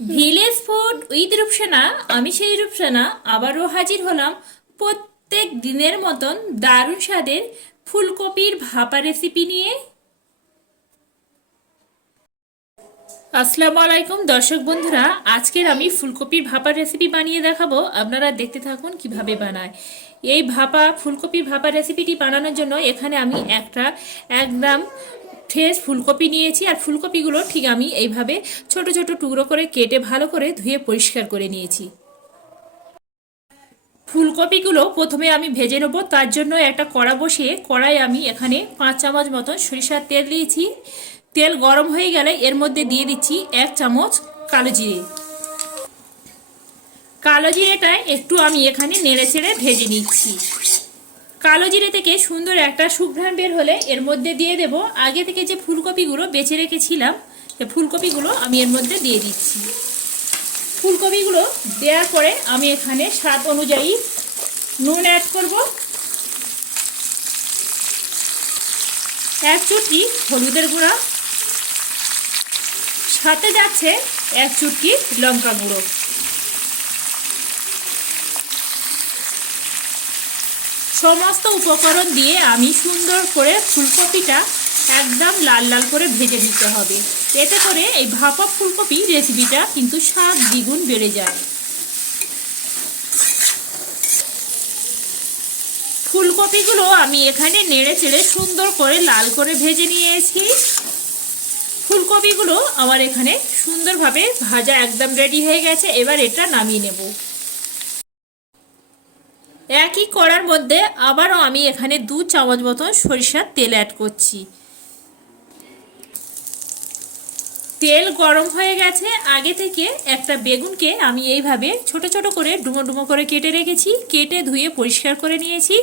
Village food with Rupsana. আমি সেই রূপসানা আবারও হাজির হলাম প্রত্যেক দিনের মতন দারুণ স্বাদের ফুলকপির ভাপা রেসিপি নিয়ে। আসসালামু আলাইকুম দর্শক বন্ধুরা, আজকের আমি ফুলকপির ভাপা রেসিপি বানিয়ে দেখাবো। আপনারা দেখতে থাকুন কিভাবে বানায়। এই ফুলকপির ভাপা রেসিপিটি বানানোর জন্য এখানে আমি এক গ্রাম ফ্রেশ ফুলকপি নিয়েছি। আর ফুলকপিগুলো ঠিক আমি এইভাবে ছোট ছোট টুকরো করে কেটে ভালো করে ধুয়ে পরিষ্কার করে নিয়েছি। ফুলকপিগুলো প্রথমে আমি ভেজে নেবো। তার জন্য একটা কড়া বসিয়ে কড়াই আমি এখানে 5 চামচ মতন সরিষার তেল দিয়েছি। তেল গরম হয়ে গেলে এর মধ্যে দিয়ে দিচ্ছি 1 চামচ কালো জিরে। কালো জিরেটা একটু আমি এখানে নেড়ে চেড়ে ভেজে নিচ্ছি। কালো জিরে থেকে সুন্দর একটা সুঘ্রাণ বের হলে এর মধ্যে দিয়ে দেব আগে থেকে যে ফুলকপিগুলো বেছে রেখেছিলাম, এই ফুলকপিগুলো আমি এর মধ্যে দিয়ে দিচ্ছি। ফুলকপিগুলো দেওয়ার পরে আমি এখানে স্বাদ অনুযায়ী নুন অ্যাড করব, 1 চুটকি হলুদের গুঁড়া, সাথে যাচ্ছে 1 চুটকি লঙ্কা গুঁড়ো। সমস্ত উপকরণ দিয়ে আমি সুন্দর করে ফুলকপিটা একদম লাল লাল করে ভেজে নিতে হবে। এতে করে এই ভাপা ফুলকপি রেসিপিটা কিন্তু স্বাদ দ্বিগুণ বেড়ে যায়। ফুলকপিগুলো আমি এখানে নেড়ে চেড়ে সুন্দর করে লাল করে ভেজে নিয়েছি। ফুলকপিগুলো আমার এখানে সুন্দরভাবে ভাজা একদম রেডি হয়ে গেছে। এবার এটা নামিয়ে নেব। একই কড়ার মধ্যে আবারও আমি এখানে 2 চামচ মতন সরিষার তেল অ্যাড করছি। তেল গরম হয়ে গেছে। আগে থেকে একটা বেগুনকে আমি এইভাবে ছোট ছোট করে ডুমো ডুমো করে কেটে রেখেছি, কেটে ধুয়ে পরিষ্কার করে নিয়েছি।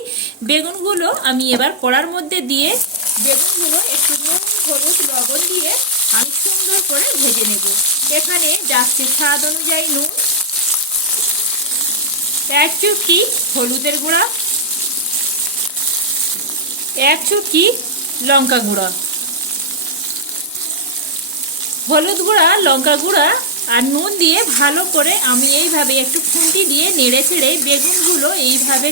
বেগুনগুলো আমি এবার কড়ার মধ্যে দিয়ে বেগুনগুলো একটু নুন হলুদ লবণ দিয়ে আমি সুন্দর করে ভেজে নেব। এখানে যাচ্ছে স্বাদ অনুযায়ী নুন, 1 চুটকি হলুদের গুঁড়া, 1 চুটকি লঙ্কা গুঁড়া। হলুদ গুঁড়া, লঙ্কা গুঁড়া আর নুন দিয়ে ভালো করে আমি এইভাবে একটু খুন্তি দিয়ে নেড়ে ছেড়ে বেগুনগুলো এইভাবে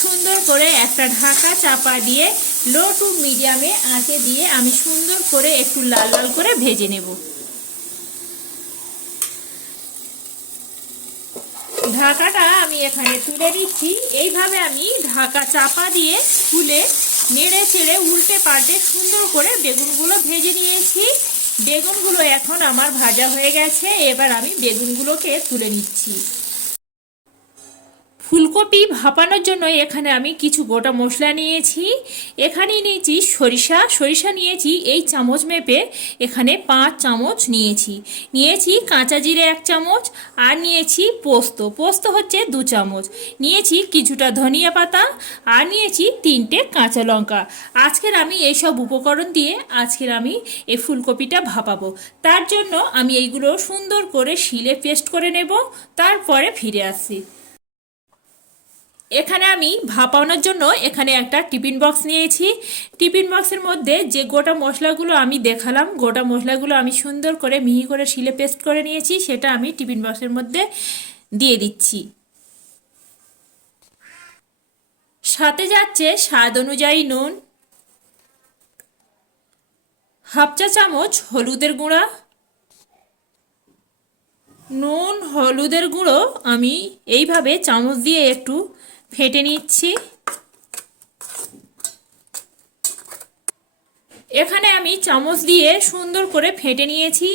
সুন্দর করে একটা ঢাকা চাপা দিয়ে লো টু মিডিয়ামে আঁচে দিয়ে আমি সুন্দর করে একটু লাল লাল করে ভেজে নেব। ঢাকাটা আমি এখানে তুলে দিচ্ছি। এইভাবে আমি ঢাকা চাপা দিয়ে তুলে নেড়ে ছেড়ে উল্টে পাল্টে সুন্দর করে বেগুনগুলো ভেজে নিয়েছি। বেগুনগুলো এখন আমার ভাজা হয়ে গেছে। এবার আমি বেগুনগুলোকে তুলে নিচ্ছি। ফুলকপি ভাপানোর জন্য এখানে আমি কিছু গোটা মশলা নিয়েছি। এখানে নিয়েছি সরিষা নিয়েছি এই চামচ মেপে এখানে 5 চামচ নিয়েছি কাঁচা জিরে 1 চামচ, আর নিয়েছি পোস্ত হচ্ছে 2 চামচ, নিয়েছি কিছুটা ধনিয়া পাতা, আর নিয়েছি 3টে কাঁচা লঙ্কা। আজকের আমি এইসব উপকরণ দিয়ে আমি এই ফুলকপিটা ভাপাবো। তার জন্য আমি এইগুলো সুন্দর করে শিলে পেস্ট করে নেব, তারপরে ফিরে আসছি। এখানে আমি ভাপানোর জন্য এখানে একটা টিফিন বক্স নিয়েছি। টিফিন বক্সের মধ্যে যে গোটা মশলাগুলো আমি দেখালাম, গোটা মশলাগুলো আমি সুন্দর করে মিহি করে শিলে পেস্ট করে নিয়েছি, সেটা আমি টিফিন বক্সের মধ্যে দিয়ে দিচ্ছি। সাথে যাচ্ছে স্বাদ অনুযায়ী নুন, 1/2 চা চামচ হলুদের গুঁড়া। নুন হলুদের গুঁড়ো আমি এইভাবে চামচ দিয়ে একটু ফেটে নিচ্ছি। এখানে আমি চামচ দিয়ে সুন্দর করে ফেটে নিয়েছি।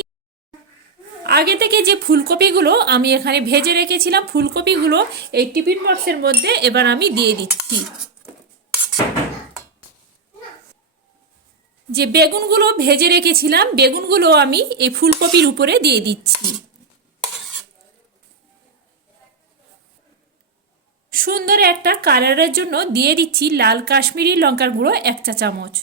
আগে থেকে যে ফুলকপিগুলো আমি এখানে ভেজে রেখেছিলাম, ফুলকপিগুলো এই টিফিন বক্সের মধ্যে এবার আমি দিয়ে দিচ্ছি। যে বেগুনগুলো ভেজে রেখেছিলাম, বেগুনগুলো আমি এই ফুলকপির উপরে দিয়ে দিচ্ছি। সুন্দর একটা কালারের জন্য দিয়ে দিচ্ছি লাল কাশ্মীরি লঙ্কার গুঁড়ো 1 চা চামচ।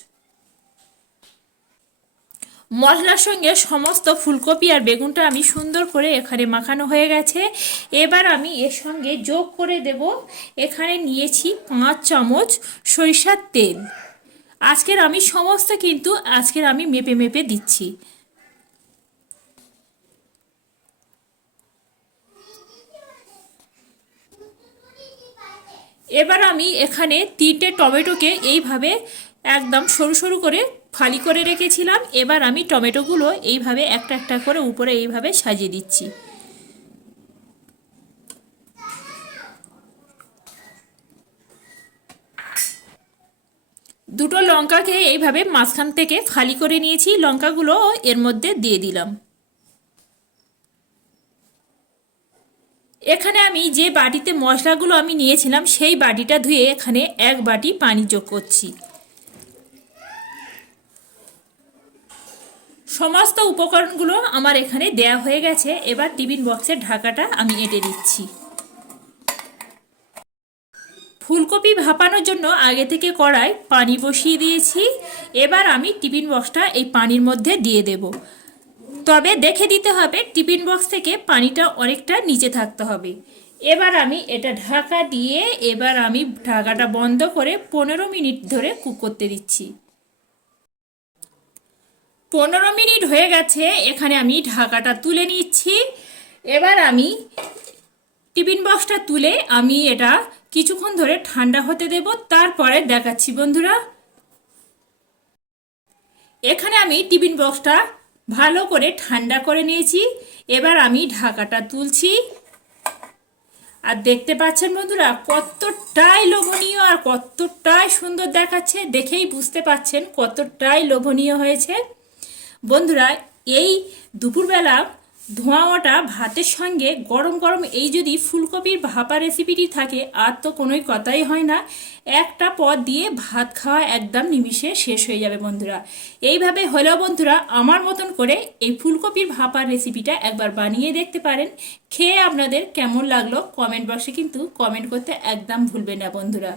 মশলার সঙ্গে সমস্ত ফুলকপি আর বেগুনটা আমি সুন্দর করে এখানে মাখানো হয়ে গেছে। এবার আমি এর সঙ্গে যোগ করে দেব, এখানে নিয়েছি 5 চামচ সরিষার তেল। আজকের আমি মেপে মেপে দিচ্ছি। এবার আমি এখানে 3টে টমেটোকে এইভাবে একদম সরু সরু করে ফালি করে রেখেছিলাম। এবার আমি টমেটোগুলো এইভাবে একটা একটা করে উপরে এইভাবে সাজিয়ে দিচ্ছি। দুটো লঙ্কাকে এইভাবে মাঝখান থেকে ফালি করে নিয়েছি, লঙ্কাগুলো এর মধ্যে দিয়ে দিলাম। এখানে আমি যে বাটিতে মশলাগুলো আমি নিয়েছিলাম সেই বাটিটা ধুয়ে এখানে 1 বাটি পানি যোগ করছি। সমস্ত উপকরণগুলো আমার এখানে দেয়া হয়ে গেছে। এবার টিফিন বক্সের ঢাকাটা আমি এঁটে দিচ্ছি। ফুলকপি ভাপানোর জন্য আগে থেকে কড়াই পানি বসিয়ে দিয়েছি। এবার আমি টিফিন বক্সটা এই পানির মধ্যে দিয়ে দেব। তবে দেখে দিতে হবে টিফিন বক্স থেকে পানিটা অনেকটা নিচে থাকতে হবে। এবার আমি এটা ঢাকা দিয়ে এবার আমি ঢাকাটা বন্ধ করে 15 মিনিট ধরে কুক করতে দিচ্ছি। 15 মিনিট হয়ে গেছে, এখানে আমি ঢাকাটা তুলে নিচ্ছি। এবার আমি টিফিন বক্সটা তুলে আমি এটা কিছুক্ষণ ধরে ঠান্ডা হতে দেব, তারপরে দেখাচ্ছি বন্ধুরা। এখানে আমি টিফিন বক্সটা ভালো করে ঠান্ডা করে নিয়েছি। এবার আমি ঢাকাটা তুলছি। আর দেখতে পাচ্ছেন বন্ধুরা কতটাই লোভনীয় আর কতটাই সুন্দর দেখাচ্ছে, দেখেই বুঝতে পাচ্ছেন কতটাই লোভনীয় হয়েছে। বন্ধুরা এই দুপুরবেলা ধোঁয়া ওঠা ভাতের সঙ্গে গরম গরম এই যদি ফুলকপির ভাপা রেসিপিটি থাকে আর তো কোনোই কথাই হয় না। একটা পদ দিয়ে ভাত খাওয়া একদম নিমিষে শেষ হয়ে যাবে বন্ধুরা। এইভাবে হলেও বন্ধুরা আমার মতন করে এই ফুলকপির ভাপা রেসিপিটা একবার বানিয়ে দেখতে পারেন। খেয়ে আপনাদের কেমন লাগলো কমেন্ট বক্সে কিন্তু কমেন্ট করতে একদম ভুলবেন না বন্ধুরা।